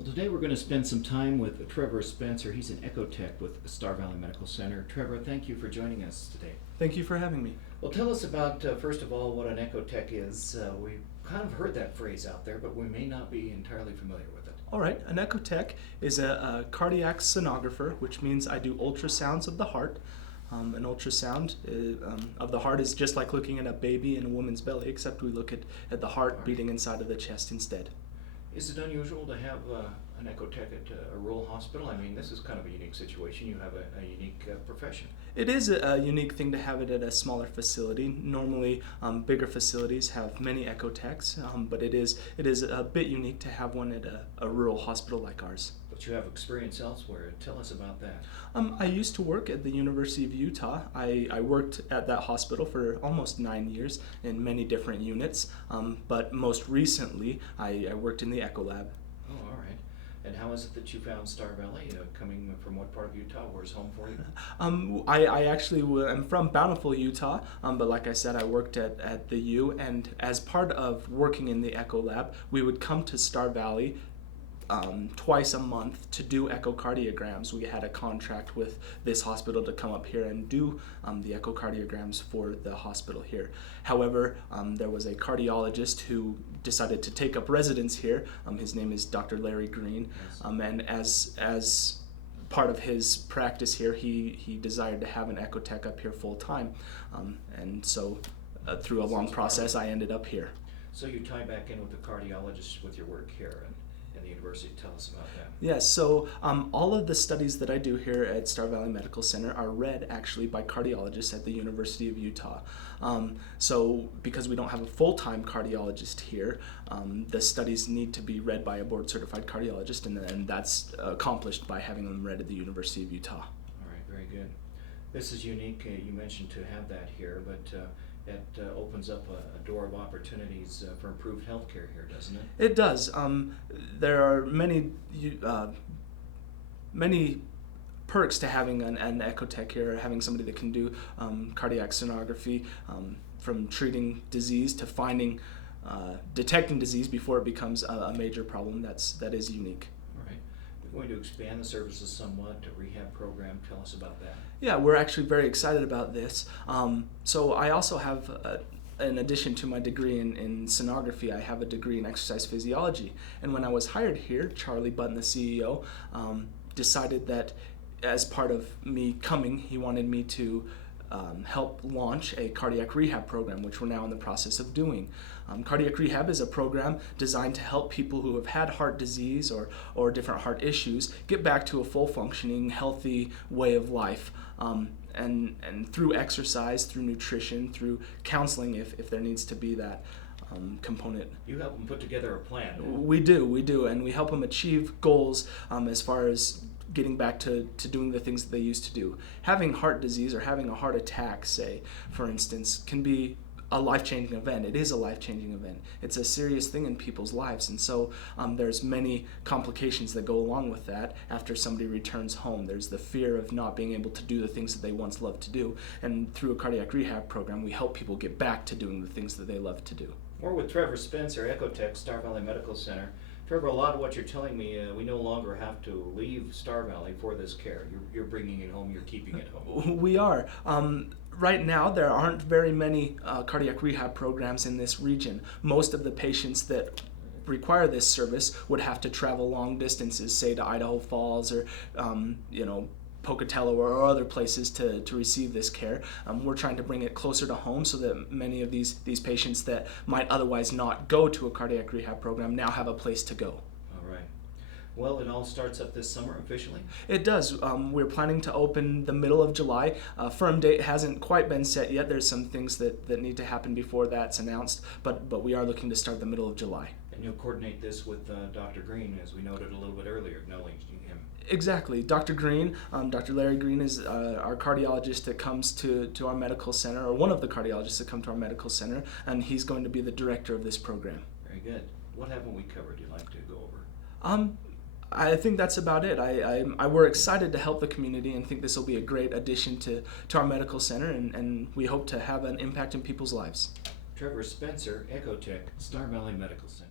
Well, today we're going to spend some time with Trevor Spenser. He's an echo tech with Star Valley Medical Center. Trevor, thank you for joining us today. Thank you for having me. Well, tell us about, first of all, what an echo tech is. We've kind of heard that phrase out there, but we may not be entirely familiar with it. All right, an echo tech is a cardiac sonographer, which means I do ultrasounds of the heart. An ultrasound of the heart is just like looking at a baby in a woman's belly, except we look at the heart beating inside of the chest instead. Is it unusual to have an echo tech at a rural hospital? I mean, this is kind of a unique situation. You have a unique profession. It is a unique thing to have it at a smaller facility. Normally, bigger facilities have many echo techs, but it is a bit unique to have one at a rural hospital like ours. But you have experience elsewhere. Tell us about that. I used to work at the University of Utah. I worked at that hospital for almost 9 years in many different units, but most recently I worked in the echo lab. Oh, all right. And how is it that you found Star Valley? Coming from what part of Utah? Where's home for you? I actually am from Bountiful, Utah, but like I said, I worked at the U, and as part of working in the echo lab, we would come to Star Valley twice a month to do echocardiograms. We had a contract with this hospital to come up here and do the echocardiograms for the hospital here. However, there was a cardiologist who decided to take up residence here. His name is Dr. Larry Green, Yes. and as part of his practice here, he desired to have an echo tech up here full time, and so through a long process, I ended up here. So you tie back in with the cardiologist with your work here and the university. Tell us about that. Yes, so all of the studies that I do here at Star Valley Medical Center are read actually by cardiologists at the University of Utah. So because we don't have a full-time cardiologist here, the studies need to be read by a board-certified cardiologist, and that's accomplished by having them read at the University of Utah. All right, very good. This is unique. You mentioned to have that here, but it opens up a door of opportunities for improved healthcare here, doesn't it? It does. There are many perks to having an echo tech here, having somebody that can do cardiac sonography, from treating disease to detecting disease before it becomes a major problem. That is unique. All right. We're going to expand the services somewhat. A rehab program. Tell us about that. Yeah, we're actually very excited about this. So I also have, in addition to my degree in sonography, I have a degree in exercise physiology. And when I was hired here, Charlie Button, the CEO, decided that as part of me coming, he wanted me to help launch a cardiac rehab program, which we're now in the process of doing. Cardiac rehab is a program designed to help people who have had heart disease or different heart issues get back to a full functioning, healthy way of life. And through exercise, through nutrition, through counseling, if there needs to be that component. You help them put together a plan. We do, and we help them achieve goals as far as getting back to doing the things that they used to do. Having heart disease or having a heart attack, say, for instance, can be a life-changing event. It is a life-changing event. It's a serious thing in people's lives, and so there's many complications that go along with that after somebody returns home. There's the fear of not being able to do the things that they once loved to do, and through a cardiac rehab program, we help people get back to doing the things that they love to do. We're with Trevor Spenser, Ecotech, Star Valley Medical Center. Trevor, a lot of what you're telling me, we no longer have to leave Star Valley for this care. You're bringing it home, you're keeping it home. We are. Right now, there aren't very many cardiac rehab programs in this region. Most of the patients that require this service would have to travel long distances, say to Idaho Falls or Pocatello or other places to receive this care. We're trying to bring it closer to home so that many of these patients that might otherwise not go to a cardiac rehab program now have a place to go. All right. Well, it all starts up this summer officially? It does. We're planning to open the middle of July. Firm date hasn't quite been set yet. There's some things that need to happen before that's announced, but we are looking to start the middle of July. And you'll coordinate this with Dr. Green, as we noted a little bit earlier, acknowledging him. Exactly. Dr. Green, Dr. Larry Green is our cardiologist that comes to our medical center, or one of the cardiologists that come to our medical center, and he's going to be the director of this program. Very good. What haven't we covered you'd like to go over? I think that's about it. We're excited to help the community and think this will be a great addition to our medical center, and we hope to have an impact in people's lives. Trevor Spenser, Ecotech, Star Valley Medical Center.